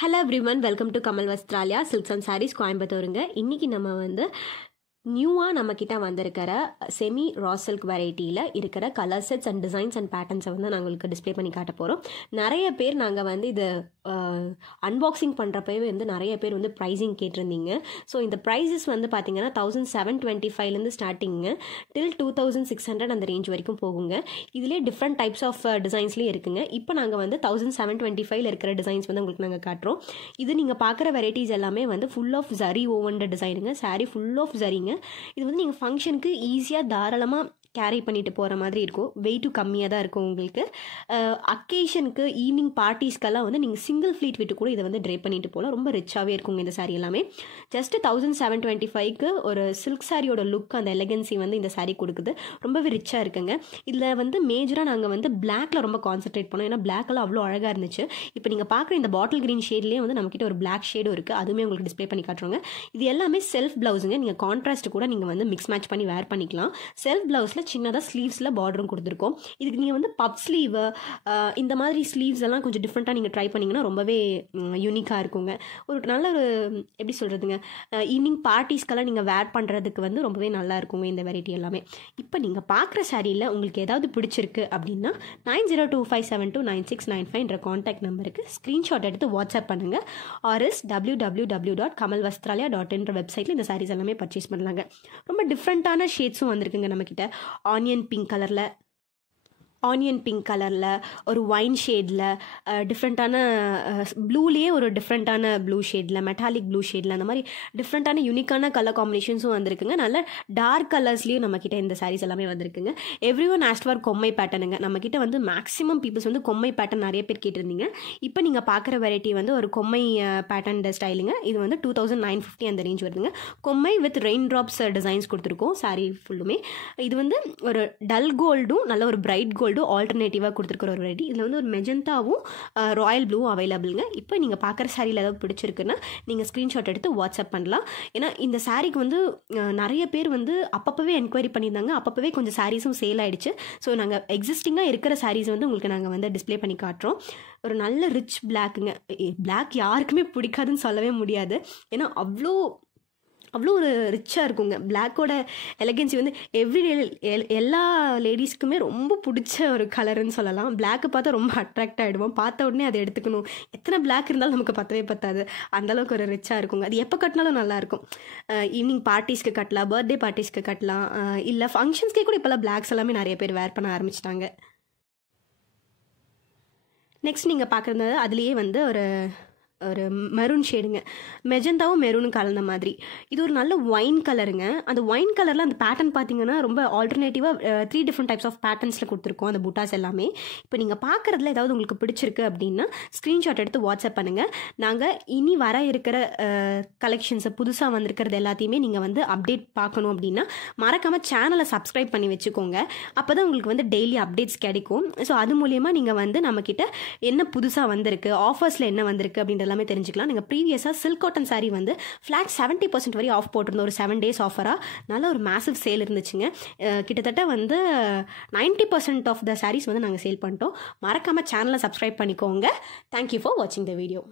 Hello everyone, welcome to Kamal Vastralia Silks and Sarees கோயம்புத்தூருங்க. இன்னைக்கு நம்ம வந்து நியூவாக நம்மக்கிட்ட வந்திருக்கிற செமி ரா சில்க் வெரைட்டியில் இருக்கிற colour sets and designs and பேட்டர்ன்ஸை வந்து நாங்கள் உங்களுக்கு டிஸ்பிளே பண்ணி காட்ட போகிறோம். நிறைய பேர் நாங்கள் வந்து இது அன்பாக்சிங் பண்ணுறப்பவே வந்து நிறைய பேர் வந்து ப்ரைஸிங் கேட்டிருந்தீங்க. ஸோ இந்த ப்ரைஸஸ் வந்து பார்த்தீங்கன்னா 1725 ஸ்டார்டிங்கு டில் 2600 அந்த ரேஞ்ச் வரைக்கும் போகுங்க. இதிலே டிஃப்ரெண்ட் டைப்ஸ் ஆஃப் டிசைன்ஸ்லேயும் இருக்குங்க. இப்போ நாங்கள் வந்து 1725 இருக்கிற டிசைன்ஸ் வந்து உங்களுக்கு நாங்கள் காட்டுறோம். இது நீங்கள் பார்க்குற வெரைட்டிஸ் எல்லாமே வந்து ஃபுல் ஆஃப் ஜரி ஓவன் டிசைனுங்க. சாரீ ஃபுல் ஆஃப் ஜரிங்க. இது வந்து நீங்கள் ஃபங்க்ஷனுக்கு ஈஸியாக தாராளமாக கேரி பண்ணிட்டு போகிற மாதிரி இருக்கும். வெயிட்டும் கம்மியாக தான் இருக்கும் உங்களுக்கு. அக்கேஷனுக்கு ஈவினிங் பார்ட்டிஸ்க்கெல்லாம் வந்து நீங்கள் சிங்கிள் ஃப்ளீட் விட்டு கூட இதை வந்து ட்ரை பண்ணிட்டு போகலாம். ரொம்ப ரிச்சாகவே இருக்குங்க இந்த சாரீ எல்லாமே. ஜஸ்ட் 1725க்கு ஒரு சில்க் சாரியோட லுக், அந்த எலகன்சி வந்து இந்த சாரீ கொடுக்குது. ரொம்பவே ரிச்சாக இருக்குங்க. இதில் வந்து மேஜராக நாங்கள் வந்து பிளாக்ல ரொம்ப கான்சென்ட்ரேட் பண்ணோம். ஏன்னா பிளாக்லாம் அவ்வளோ அழகாக இருந்துச்சு. இப்போ நீங்கள் பார்க்குற இந்த பாட்டில் கிரீன் ஷேட்லேயே வந்து நம்மக்கிட்ட ஒரு பிளாக் ஷேடும் இருக்குது. அதுவுமே உங்களுக்கு டிஸ்பிளே பண்ணி காட்டுறோங்க. இது எல்லாமே செல்ஃப் ப்ளவுஸுங்க. நீங்கள் கான்ட்ராஸ்ட் கூட நீங்கள் வந்து மிக்ஸ் மேட்ச் பண்ணி வேர் பண்ணிக்கலாம். செல்ஃப் ப்ளவுஸில் சின்னதாக ஸ்லீவ்ஸில் பார்டரும் கொடுத்துருக்கோம். இதுக்கு நீங்கள் வந்து பப் ஸ்லீவ் இந்த மாதிரி ஸ்லீவ்ஸ் எல்லாம் கொஞ்சம் டிஃப்ரெண்ட்டாக நீங்கள் ட்ரை பண்ணிங்கன்னா ரொம்பவே யூனிக்காக இருக்குங்க. ஒரு நல்ல ஒரு எப்படி சொல்கிறதுங்க, ஈவினிங் பார்ட்டிஸ்க்கெல்லாம் நீங்கள் வேர் பண்ணுறதுக்கு வந்து ரொம்பவே நல்லா இருக்குங்க இந்த வெரைட்டி எல்லாமே. இப்போ நீங்கள் பார்க்குற சாரியில் உங்களுக்கு ஏதாவது பிடிச்சிருக்கு அப்படின்னா 9025729695 கான்டாக்ட் நம்பருக்கு ஸ்க்ரீன்ஷாட் எடுத்து வாட்ஸ்அப் பண்ணுங்கள். ஆர்எஸ் www.kamalvastralia.in வெப்சைட்டில் இந்த சாரீஸ் எல்லாமே பர்ச்சேஸ் பண்ணலாங்க. ரொம்ப டிஃப்ரெண்ட்டான ஷேட்ஸும் வந்திருக்குங்க நம்மக்கிட்ட. ஆனியன் பிங்க் கலரில் ஒரு ஒயின் ஷேடில், டிஃப்ரெண்ட்டான ப்ளூலேயே ஒரு டிஃப்ரெண்ட்டான ப்ளூ ஷேடில், மெட்டாலிக் ப்ளூ ஷேடில், அந்த மாதிரி டிஃப்ரெண்ட்டான யூனிக்கான கலர் காம்பினேஷன்ஸும் வந்திருக்குங்க. நல்ல டார்க் கலர்ஸ்லேயும் நம்மக்கிட்ட இந்த சாரீஸ் எல்லாமே வந்திருக்குங்க. எவ்ரி ஒன் ஆஸ்ட் ஃபார் கொம்மை பேட்டர்னுங்க. நம்மக்கிட்ட வந்து மேக்ஸிமம் பீப்புள்ஸ் வந்து கொம்மை பேட்டர்ன் நிறைய பேர் கேட்டிருந்தீங்க. இப்போ நீங்கள் பார்க்குற வெரைட்டி வந்து ஒரு கொம்மை பேட்டர்ன் ஸ்டைலுங்க. இது வந்து 2950 அந்த ரேஞ்ச் வருதுங்க. கொம்மை வித் ரெயின் ட்ராப்ஸ் டிசைன்ஸ் கொடுத்துருக்கோம் சாரீ ஃபுல்லுமே. இது வந்து ஒரு டல் கோல்டும் நல்ல ஒரு பிரைட் கோல்டும் ஆல்டர்னேட்டிவாக கொடுத்துருக்குற ஒரு வெரைட்டி. இதில் வந்து ஒரு மெஜந்தாவும் ராயல் ப்ளூவும் அவைலபிளுங்க. இப்போ நீங்கள் பார்க்குற சாரியில் ஏதாவது பிடிச்சிருக்குன்னா நீங்கள் ஸ்க்ரீன்ஷாட் எடுத்து வாட்ஸ்அப் பண்ணலாம். ஏன்னா இந்த சாரீக்கு வந்து நிறைய பேர் வந்து அப்பப்போவே என்கொயரி பண்ணியிருந்தாங்க. அப்பப்போவே கொஞ்சம் சாரீஸும் சேல் ஆகிடுச்சு. ஸோ நாங்கள் எக்ஸிஸ்டிங்காக இருக்கிற சாரீஸ் வந்து உங்களுக்கு நாங்கள் வந்து டிஸ்பிளே பண்ணி காட்டுறோம். ஒரு நல்ல ரிச் பிளாக்குங்க. பிளாக் யாருக்குமே பிடிக்காதுன்னு சொல்லவே முடியாது. ஏன்னா அவ்வளோ ஒரு ரிச்சாக இருக்குங்க. பிளாக்கோட எலகன்சி வந்து எல்லா லேடிஸ்க்குமே ரொம்ப பிடிச்ச ஒரு கலருன்னு சொல்லலாம். பிளாக்கை பார்த்தா ரொம்ப அட்ராக்ட் ஆகிடுவோம். பார்த்த உடனே அதை எடுத்துக்கணும். எத்தனை பிளாக் இருந்தாலும் நமக்கு பத்தவே பத்தாது. அந்தளவுக்கு ஒரு ரிச்சாக இருக்குங்க. அது எப்போ கட்டினாலும் நல்லாயிருக்கும். ஈவினிங் பார்ட்டிஸ்க்கு கட்டலாம், பர்த்டே பார்ட்டிஸ்க்கு கட்டலாம், இல்லை ஃபங்க்ஷன்ஸ்க்கே கூட இப்போல்லாம் பிளாக்ஸ் எல்லாமே நிறைய பேர் வேர் பண்ண ஆரம்பிச்சிட்டாங்க. நெக்ஸ்ட் நீங்கள் பார்க்குறது அதுலேயே வந்து ஒரு மெரூன் ஷேடுங்க. மெஜந்தாவும் மெரூனும் கலந்த மாதிரி. இது ஒரு நல்ல ஒயின் கலருங்க. அந்த ஒயின் கலரில் அந்த பேட்டர்ன் பார்த்தீங்கன்னா ரொம்ப ஆல்டர்னேட்டிவாக 3 டிஃப்ரெண்ட் டைப்ஸ் ஆஃப் பேட்டர்ன்ஸில் கொடுத்துருக்கோம் அந்த புட்டாஸ் எல்லாமே. இப்போ நீங்கள் பார்க்குறதுல ஏதாவது உங்களுக்கு பிடிச்சிருக்கு அப்படின்னா ஸ்க்ரீன்ஷாட் எடுத்து வாட்ஸ்அப் பண்ணுங்கள். நாங்கள் இனி வர இருக்கிற கலெக்ஷன்ஸை புதுசாக வந்திருக்கிறது எல்லாத்தையுமே நீங்கள் வந்து அப்டேட் பார்க்கணும் அப்படின்னா மறக்காமல் சேனலை சப்ஸ்கிரைப் பண்ணி வச்சுக்கோங்க. அப்போ தான் உங்களுக்கு வந்து டெய்லி அப்டேட்ஸ் கிடைக்கும். ஸோ அது மூலியமாக நீங்கள் வந்து நம்மக்கிட்ட என்ன புதுசாக வந்திருக்கு, ஆஃபர்ஸில் என்ன வந்திருக்கு அப்படின்ற எல்லாமே தெரிஞ்சுக்கலாம். நீங்கள் ப்ரீவியஸாக சில்க் காட்டன் சாரீ வந்து ஃப்ளாட் 70% வரை ஆஃப் போட்டிருந்தோம். ஒரு 7 days ஆஃபராக நல்ல ஒரு மேசிவ் சேல் இருந்துச்சுங்க. கிட்டத்தட்ட வந்து 90% ஆஃப் த சாரீஸ் வந்து நாங்கள் சேல் பண்ணிட்டோம். மறக்காமல் சேனலை சப்ஸ்கிரைப் பண்ணிக்கோங்க. தேங்க்யூ ஃபார் வாட்சிங் த வீடியோ.